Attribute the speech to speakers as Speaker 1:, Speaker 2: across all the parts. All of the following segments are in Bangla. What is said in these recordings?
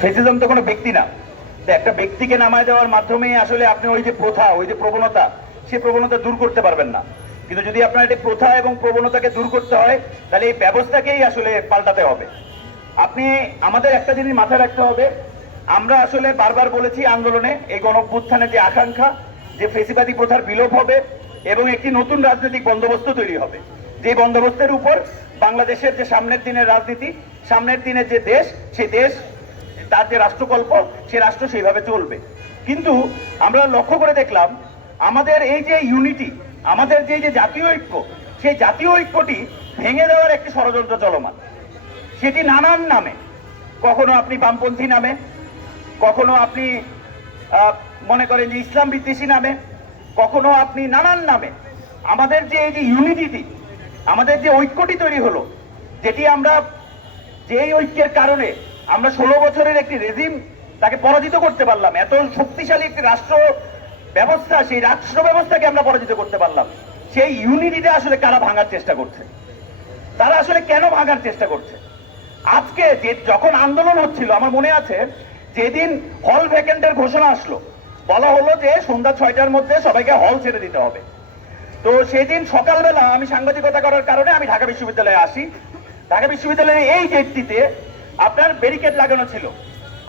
Speaker 1: ফেসিজম তো কোনো ব্যক্তি না। একটা ব্যক্তিকে নামায় দেওয়ার মাধ্যমে আসলে আপনি ওই যে প্রথা, ওই যে প্রবণতা সেই প্রবণতা দূর করতে পারবেন না। কিন্তু যদি আপনার এটি প্রথা এবং প্রবণতাকে দূর করতে হয়, তাহলে এই ব্যবস্থাকেই আসলে পাল্টাতে হবে। আপনি আমাদের একটা জিনিস মাথায় রাখতে হবে। আমরা আসলে বারবার বলেছি আন্দোলনে এই গণভ্যুত্থানের যে আকাঙ্ক্ষা, যে ফেসিবাদী প্রথার বিলোপ হবে এবং একটি নতুন রাজনৈতিক বন্দোবস্ত তৈরি হবে। যে বন্দোবস্তের উপর বাংলাদেশের যে সামনের দিনের রাজনীতি সামনের দিনে যে দেশ, সেই দেশ, তার যে রাষ্ট্রকল্প সে রাষ্ট্র সেইভাবে চলবে। কিন্তু আমরা লক্ষ্য করে দেখলাম, আমাদের এই যে ইউনিটি আমাদের যে যে জাতীয় ঐক্য, সেই জাতীয় ঐক্যটি ভেঙে দেওয়ার একটি ষড়যন্ত্র চলমান। সেটি নানান নামে। কখনো আপনি বামপন্থী নামে, কখনো আপনি মনে করেন যে ইসলাম বিদ্বেষী নামে, কখনো আপনি নানান নামে। আমাদের যে এই যে ইউনিটিটি আমাদের যে ঐক্যটি তৈরি হলো, যেটি আমরা যেই ঐক্যের কারণে আমরা ষোলো বছরের একটি রেজিম তাকে পরাজিত করতে পারলাম, এত শক্তিশালী একটি রাষ্ট্র ব্যবস্থা, সেই রাষ্ট্র ব্যবস্থাকে আমরা পরাজিত করতে পারলাম, সেই ইউনিটিটা আসলে কারা ভাঙার চেষ্টা করছে? তারা আসলে কেন ভাঙার চেষ্টা করছে? আজকে যে যখন আন্দোলন হচ্ছিল, আমার মনে আছে, যেদিন হল ভ্যাকেন্টের ঘোষণা আসলো, বলা হলো যে সন্ধ্যা ছয়টার মধ্যে সবাইকে হল ছেড়ে দিতে হবে। তো সেদিন সকালবেলা আমি সাংবাদিকতা করার কারণে আমি ঢাকা বিশ্ববিদ্যালয়ে আসি ঢাকা বিশ্ববিদ্যালয়ের এই গেটটিতে আপনার ব্যারিকেড লাগানো ছিল।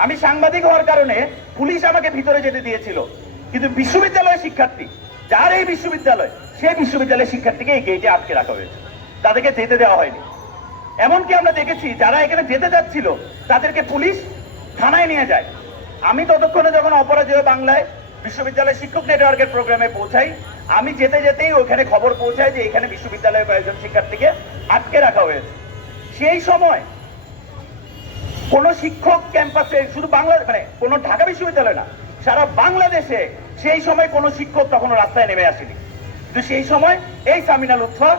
Speaker 1: আমি সাংবাদিক হওয়ার কারণে পুলিশ আমাকে ভিতরে যেতে দিয়েছিল। কিন্তু বিশ্ববিদ্যালয়ের শিক্ষার্থী, যার এই বিশ্ববিদ্যালয় সেই বিশ্ববিদ্যালয়ের শিক্ষার্থীকে এই গেটে আটকে রাখা হয়েছে। তাদেরকে যেতে দেওয়া হয়নি। এমনকি আমরা দেখেছি, যারা এখানে যেতে যাচ্ছিল তাদেরকে পুলিশ থানায় নিয়ে যায়। আমি ততক্ষণে যখন অপরাজয় বাংলায় বিশ্ববিদ্যালয় শিক্ষক নেটওয়ার্কের প্রোগ্রামে পৌঁছাই, আমি যেতে যেতেই ওখানে খবর পৌঁছায় যে এখানে বিশ্ববিদ্যালয়ের কয়েকজন শিক্ষার্থীকে আটকে রাখা হয়েছে। সেই সময় কোন শিক্ষক ক্যাম্পাসে, শুধু বাংলা মানে কোন ঢাকা বিশ্ববিদ্যালয় না, সারা বাংলাদেশে সেই সময় কোন শিক্ষক তখনও রাস্তায় নেমে আসেনি। কিন্তু সেই সময় এই সামিনা লুৎফা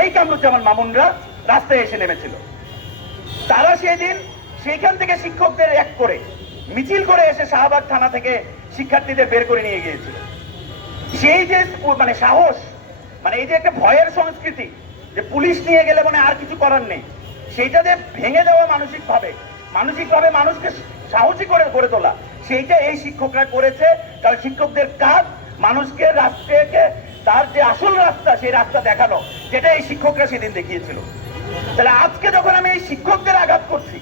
Speaker 1: এই কামরুজ্জামান মামুনরা রাস্তায় এসে নেমেছিল। তারা সেদিন সেইখান থেকে শিক্ষকদের এক করে, মিছিল করে এসে শাহবাগ থানা থেকে শিক্ষার্থীদের বের করে নিয়ে গিয়েছিল। সেই যে মানে সাহস মানে এই যে একটা ভয়ের সংস্কৃতি, যে পুলিশ নিয়ে গেলে মানে আর কিছু করার নেই। সেইটা যে ভেঙে দেওয়া মানসিকভাবে মানসিকভাবে মানুষকে সাহসী করে গড়ে তোলা, সেইটা এই শিক্ষকরা করেছে। কারণ শিক্ষকদের কাজ মানুষকে, রাষ্ট্রকে, তার যে আসল রাস্তা, সেই রাস্তা দেখানো, যেটা এই শিক্ষকরা সেদিন দেখিয়েছিল। তাহলে আজকে যখন আমি এই শিক্ষকদের আঘাত করছি,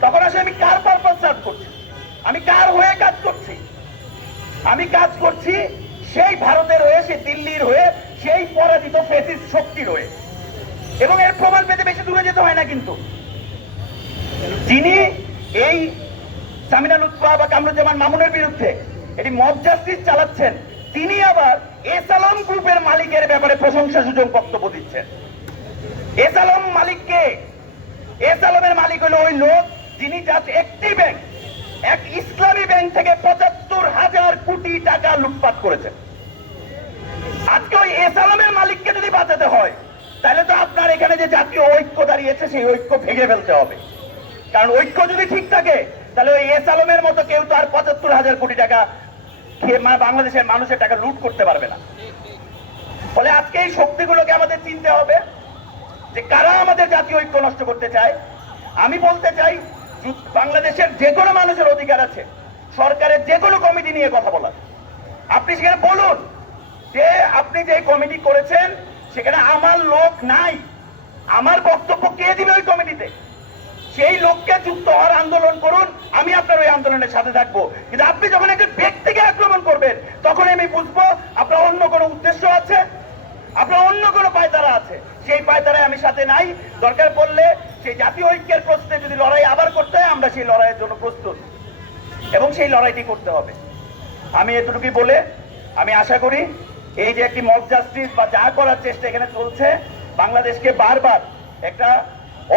Speaker 1: তখন আসলে আমি কার পারপাস সার্ভ করছি? আমি কার হয়ে কাজ করছি? আমি কাজ করছি সেই ভারতের হয়ে, সেই দিল্লির হয়ে, সেই পরাজিত ফেসিস শক্তির হয়ে। এবং এর প্রমাণ দূরে যেতে হয় না কিন্তু। যিনি এই সামিনা লুৎফা বা কামরুজ্জামান মামুনের বিরুদ্ধে এটি মব জাস্টিস চালাচ্ছেন, তিনি আবার এসালম গ্রুপের মালিকের ব্যাপারে প্রশংসা সূচক বক্তব্য দিচ্ছেন। এসালম মালিককে এসালমের মালিক হলো ওই লোক যিনি জাস্ট একটি ব্যাংক এক ইসলামী ব্যাংক থেকে পঁচাত্তর হাজার কোটি টাকা লুটপাট করেছেন। আজকে ওই এসালামের মালিককে যদি বাঁচাতে হয় তাহলে তো আপনার এখানে যে জাতীয় ঐক্য দাঁড়িয়েছে, সেই ঐক্য ভেঙে ফেলতে হবে। কারণ ঐক্য যদি ঠিক থাকে, তাহলে ওই এস আলমের মতো কেউ তো আর পঁচাত্তর হাজার কোটি টাকা খেয়ে বাংলাদেশের মানুষের টাকা লুট করতে পারবে না। ফলে আজকে এই শক্তিগুলোকে আমাদের চিনতে হবে যে কারা আমাদের জাতীয় ঐক্য নষ্ট করতে চায়। আমি বলতে চাই বাংলাদেশের যে কোনো মানুষের অধিকার আছে, সরকারের যে কোনো কমিটি নিয়ে কথা বলার। আপনি সেখানে বলুন যে আপনি যে কমিটি করেছেন সেখানে আমার লোক নাই। আমার বক্তব্য কে দিবে ওই কমিটিতে? সেই লোককে যুক্ত হওয়ার আন্দোলন করুন, আমি আপনার ওই আন্দোলনের সাথে থাকব। কিন্তু আপনি যখন একটা ব্যক্তিকে আক্রমণ করবেন, তখন আমি বুঝব আপনার অন্য কোনো উদ্দেশ্য আছে, আপনার অন্য কোনো পায়তারা আছে। সেই পায়তারায় আমি সাথে নাই। দরকার পড়লে সেই জাতীয় ঐক্যের প্রশ্নে যদি লড়াই আবার করতে হয়, আমরা সেই লড়াইয়ের জন্য প্রস্তুত। এবং সেই লড়াইটি করতে হবে। আমি এতটুকুই বলে আমি আশা করি এই যে একটি মব জাস্টিস বা যা করার চেষ্টা এখানে চলছে, বাংলাদেশকে বারবার একটা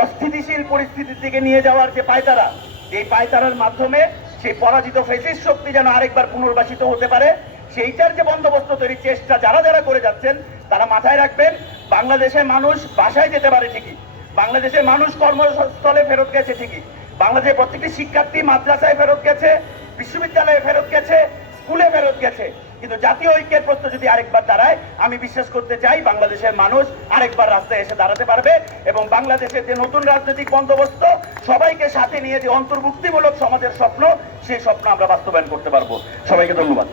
Speaker 1: অস্থিতিশীল পরিস্থিতির দিকে নিয়ে যাওয়ার যে পায়তারা, এই পায়তারার মাধ্যমে সেই পরাজিত ফেসিস শক্তি যেন আরেকবার পুনর্বাসিত হতে পারে। সেইটার যে বন্দোবস্ত তৈরির চেষ্টা যারা যারা করে যাচ্ছেন, তারা মাথায় রাখবেন বাংলাদেশের মানুষ বাসায় যেতে পারে ঠিকই। বাংলাদেশের মানুষ কর্মস্থলে ফেরত গেছে ঠিকই। বাংলাদেশের প্রত্যেকটি শিক্ষার্থী মাদ্রাসায় ফেরত গেছে, বিশ্ববিদ্যালয়ে ফেরত গেছে, স্কুলে ফেরত গেছে। কিন্তু জাতীয় ঐক্যের প্রশ্ন যদি আরেকবার দাঁড়ায়, আমি বিশ্বাস করতে চাই বাংলাদেশের মানুষ আরেকবার রাস্তায় এসে দাঁড়াতে পারবে এবং বাংলাদেশের যে নতুন রাজনৈতিক বন্দোবস্ত, সবাইকে সাথে নিয়ে যে অন্তর্ভুক্তিমূলক সমাজের স্বপ্ন, সেই স্বপ্ন আমরা বাস্তবায়ন করতে পারব। সবাইকে ধন্যবাদ।